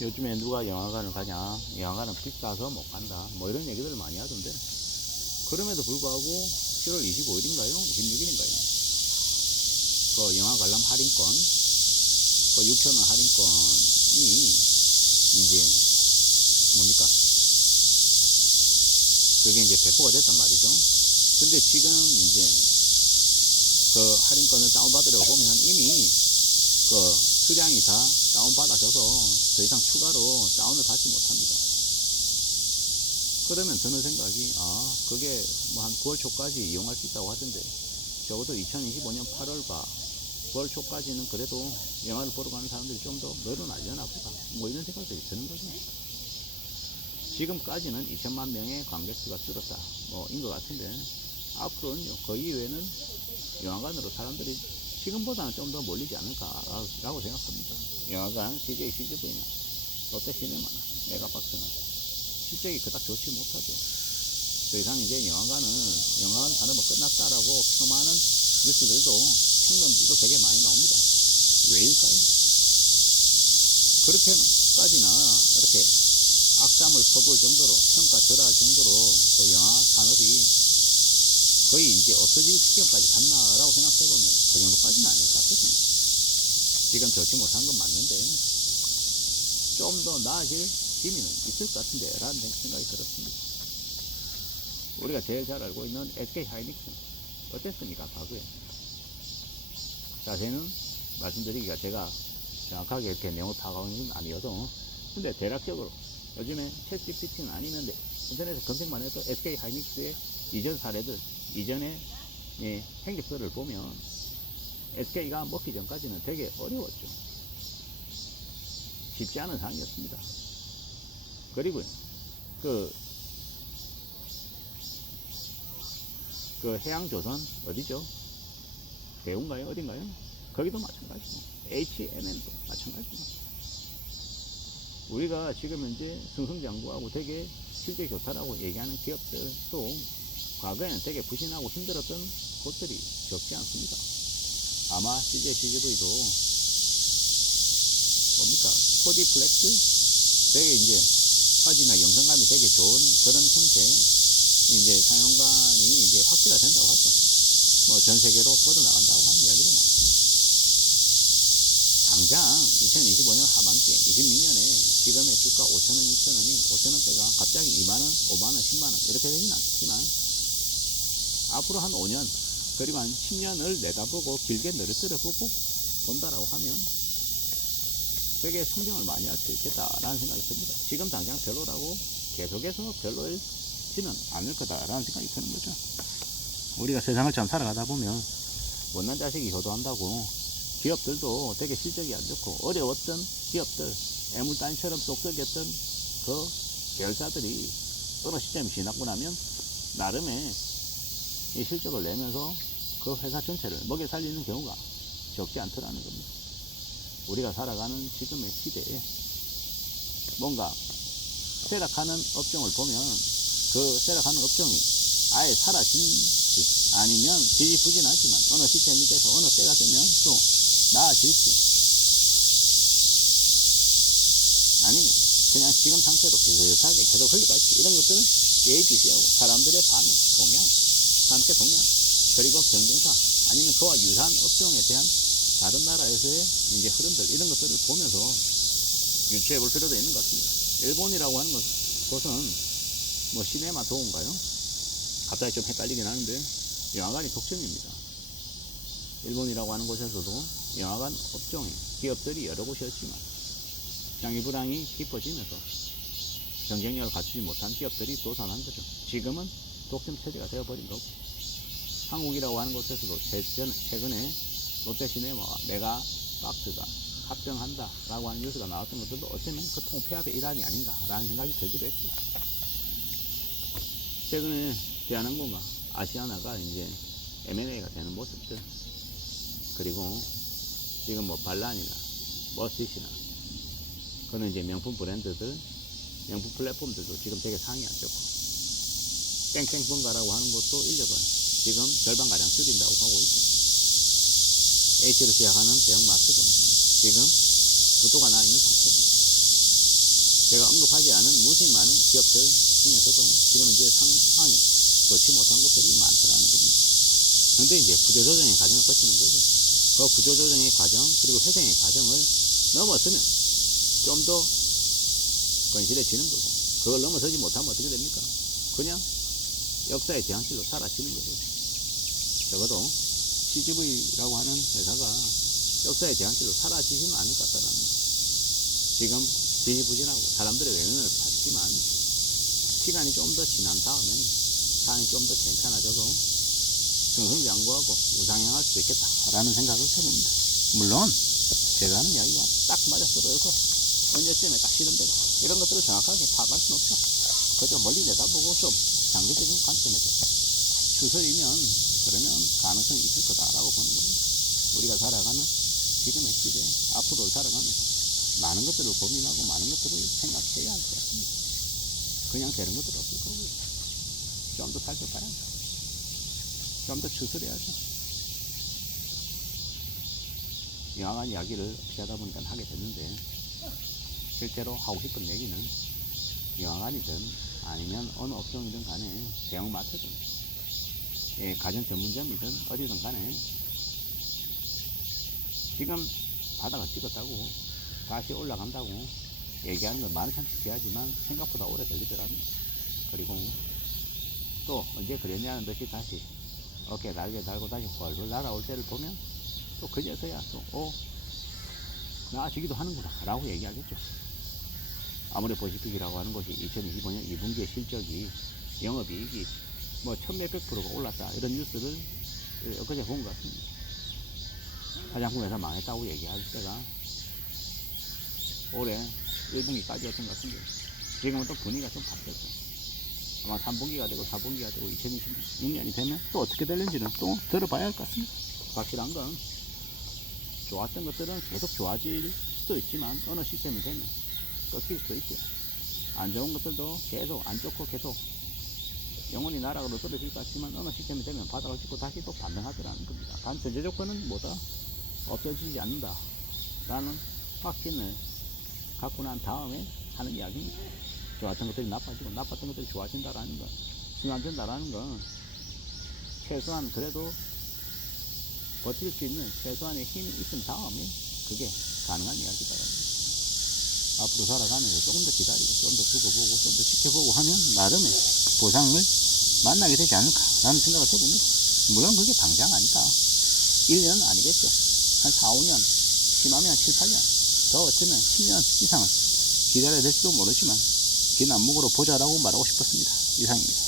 요즘에 누가 영화관을 가냐, 영화관은 비싸서 못 간다, 뭐 이런 얘기들을 많이 하던데, 그럼에도 불구하고 7월 25일인가요? 26일인가요? 그 영화 관람 할인권, 그 6,000원 할인권이 이제 뭡니까? 그게 이제 배포가 됐단 말이죠. 근데 지금 이제 그 할인권을 다운받으려고 보면 이미 그 수량이 다 다운받아져서 더 이상 추가로 다운을 받지 못합니다. 그러면 드는 생각이, 그게 뭐 한 9월 초까지 이용할 수 있다고 하던데, 적어도 2025년 8월과 9월 초까지는 그래도 영화를 보러 가는 사람들이 좀 더 늘어나려나 보다, 뭐 이런 생각들이 드는 거죠. 지금까지는 2천만 명의 관객수가 줄었다, 뭐인 것 같은데, 앞으로는요, 그 이후에는 영화관으로 사람들이 지금보다는 좀 더 몰리지 않을까라고 생각합니다. 영화관, CJ, CGV나 롯데시네마나 메가박스나 실적이 그닥 좋지 못하죠. 더 이상 이제 영화관 산업은 끝났다라고 폄하하는 뉴스들도, 평론들도 되게 많이 나옵니다. 왜일까요? 그렇게까지나 이렇게 악담을 퍼부을 정도로, 평가절하할 정도로 그 영화 산업이 거의 이제 없어질 지경까지 갔나라고 생각해보면 그 정도까지는 아닐 것 같거든요. 지금 좋지 못한 건 맞는데 좀 더 나아질 기미는 있을 것 같은데 라는 생각이 들었습니다. 우리가 제일 잘 알고 있는 SK 하이닉스 어땠습니까? 과거에. 자세는 말씀드리기가 제가 정확하게 이렇게 내용을 파악하는 건 아니어도, 근데 대략적으로 요즘에 챗GPT는 아니면 인터넷에 검색만 해도 SK 하이닉스의 이전 사례들, 이전의 행적들을 보면 SK가 먹기 전까지는 되게 어려웠죠. 쉽지 않은 상황이었습니다. 그리고요, 그 해양조선 어디죠? 대우인가요? 어딘가요? 거기도 마찬가지고, H&M도 마찬가지고. 우리가 지금 현재 승승장구하고 되게 실적이 좋다라고 얘기하는 기업들도 과거에는 되게 부진하고 힘들었던 곳들이 적지 않습니다. 아마 CJ, CGV도 뭡니까? 4D 플렉스? 되게 이제 화질이나 영상감이 되게 좋은 그런 형태의 이제 상영관이 이제 확대가 된다고 하죠. 뭐 전 세계로 뻗어나간다고 하는 이야기도 많고. 당장 2025년 하반기에 26년에 지금의 주가 5,000원, 6,000원이 5,000원대가 갑자기 2만원, 5만원, 10만원 이렇게 되지는 않겠지만 앞으로 한 5년 그리고 한 10년을 내다보고 길게 늘어뜨려보고 본다라고 하면 되게 성장을 많이 할 수 있겠다라는 생각이 듭니다. 지금 당장 별로라고 계속해서 별로일지는 않을 거다라는 생각이 드는 거죠. 우리가 세상을 참 살아가다 보면 못난 자식이 효도한다고 기업들도 되게 실적이 안 좋고 어려웠던 기업들, 애물단처럼 쏙쏙이었던 그 계열사들이 어느 시점이 지나고 나면 나름의 이 실적을 내면서 그 회사 전체를 먹여 살리는 경우가 적지 않더라는 겁니다. 우리가 살아가는 지금의 시대에 뭔가 쇠락하는 업종을 보면 그 쇠락하는 업종이 아예 사라질지 아니면 지지부진하지만 어느 시점이 돼서 어느 때가 되면 또 나아질지 아니면 그냥 지금 상태로 비슷하게 계속 흘러갈지 이런 것들은 예의주시하고 사람들의 반응, 동향, 함께 동향 그리고 경쟁사 아니면 그와 유사한 업종에 대한 다른 나라에서의 이제 흐름들 이런 것들을 보면서 유추해 볼 필요도 있는 것 같습니다. 일본이라고 하는 곳은 뭐 시네마 도어인가요? 갑자기 좀 헷갈리긴 하는데 영화관이 독점입니다. 일본이라고 하는 곳에서도 영화관 업종에 기업들이 여러 곳이었지만 장기 불황이 깊어지면서 경쟁력을 갖추지 못한 기업들이 도산한 거죠. 지금은 독점 체제가 되어버린 거고 한국이라고 하는 곳에서도 최근에 롯데시네마와 메가박스가 합병한다 라고 하는 뉴스가 나왔던 것들도 어쩌면 그 통폐합의 일환이 아닌가 라는 생각이 들기도 했고 최근에 대한항공과 아시아나가 이제 M&A가 되는 모습들 그리고 지금 뭐 발란이나 머스핏이나 그런 이제 명품 브랜드들 명품 플랫폼들도 지금 되게 상이 안 좋고 땡땡번가라고 하는 것도 인력을 지금 절반가량 줄인다고 하고 있고 H로 시작하는 대형마트도 지금 부도가 나 있는 상태고 제가 언급하지 않은 무수히 많은 기업들 중에서도 지금 이제 상황이 좋지 못한 것들이 많더라는 겁니다. 그런데 이제 구조조정의 과정을 거치는 거고, 그 구조조정의 과정, 그리고 회생의 과정을 넘어서면 좀 더 건실해지는 거고, 그걸 넘어서지 못하면 어떻게 됩니까? 그냥 역사의 대항길로 사라지는 거죠. 적어도 CGV라고 하는 회사가 역사의 대항길로 사라지지는 않을 것 같다라는 거죠. 지금 지지부진하고 사람들의 외면을 받지만 시간이 좀 더 지난 다음에는 상황이 좀 더 괜찮아져서 승승장구하고 우상향할 수도 있겠다라는 생각을 해봅니다. 물론 제가 하는 이야기가 딱 맞아떨어져서 언제쯤에 딱 실현되고 이런 것들을 정확하게 파악할 수는 없죠. 그저 멀리 내다보고 좀 장기적인 관점에서 추설이면 그러면 가능성이 있을 거다라고 보는 겁니다. 우리가 살아가는 지금의 시대, 앞으로 살아가면서 많은 것들을 고민하고 많은 것들을 생각해야 할 것 같습니다. 그냥 되는 것들은 없을 거고요. 좀 더 살펴봐야죠. 좀 더 추설해야죠. 영화관 이야기를 어떻게 하다 보니까 하게 됐는데, 실제로 하고 싶은 얘기는 영화관이든 아니면 어느 업종이든 간에 대형마트든 가전 전문점이든 어디든 간에 지금 바닥을 찍었다고 다시 올라간다고 얘기하는 건 말은 참 쉽게하지만 생각보다 오래 걸리더랍니다. 그리고 또 언제 그랬냐는 듯이 다시 어깨 날개 달고 다시 훨훨 날아올 때를 보면 또 그제서야 또 나아지기도 하는구나 라고 얘기하겠죠. 아무리 보시픽이라고 하는 것이 2025년 2분기의 실적이 영업이익이 뭐 1000몇백 프로가 올랐다 이런 뉴스를 엊그제 본 것 같습니다. 화장품 회사 망했다고 얘기할 때가 올해 1분기까지였던 것 같은데 지금은 또 분위기가 좀 바뀌었죠. 아마 3분기가 되고 4분기가 되고 2026년이 되면 또 어떻게 될는지는 또 들어봐야 할 것 같습니다. 확실한 건 좋았던 것들은 계속 좋아질 수도 있지만 어느 시점이 되면 꺾일 수도 있고요. 안 좋은 것들도 계속 안 좋고 계속 영원히 나락으로 떨어질 것 같지만 어느 시점이 되면 바닥을 찍고 다시 또 반등하더라는 겁니다. 단 전제 조건은 뭐다? 없어지지 않는다 라는 확신을 갖고 난 다음에 하는 이야기입니다. 좋았던 것들이 나빠지고 나빴던 것들이 좋아진다라는 건, 순환된다라는 건 최소한 그래도 버틸 수 있는 최소한의 힘이 있은 다음에 그게 가능한 이야기다라는 거죠. 앞으로 살아가면서 조금 더 기다리고 좀 더 두고 보고 좀 더 지켜보고 하면 나름의 보상을 만나게 되지 않을까라는 생각을 해봅니다. 물론 그게 당장 아니다. 1년은 아니겠죠. 한 4, 5년, 심하면 7, 8년, 더 어쩌면 10년 이상을 기다려야 될지도 모르지만 긴 안목으로 보자라고 말하고 싶었습니다. 이상입니다.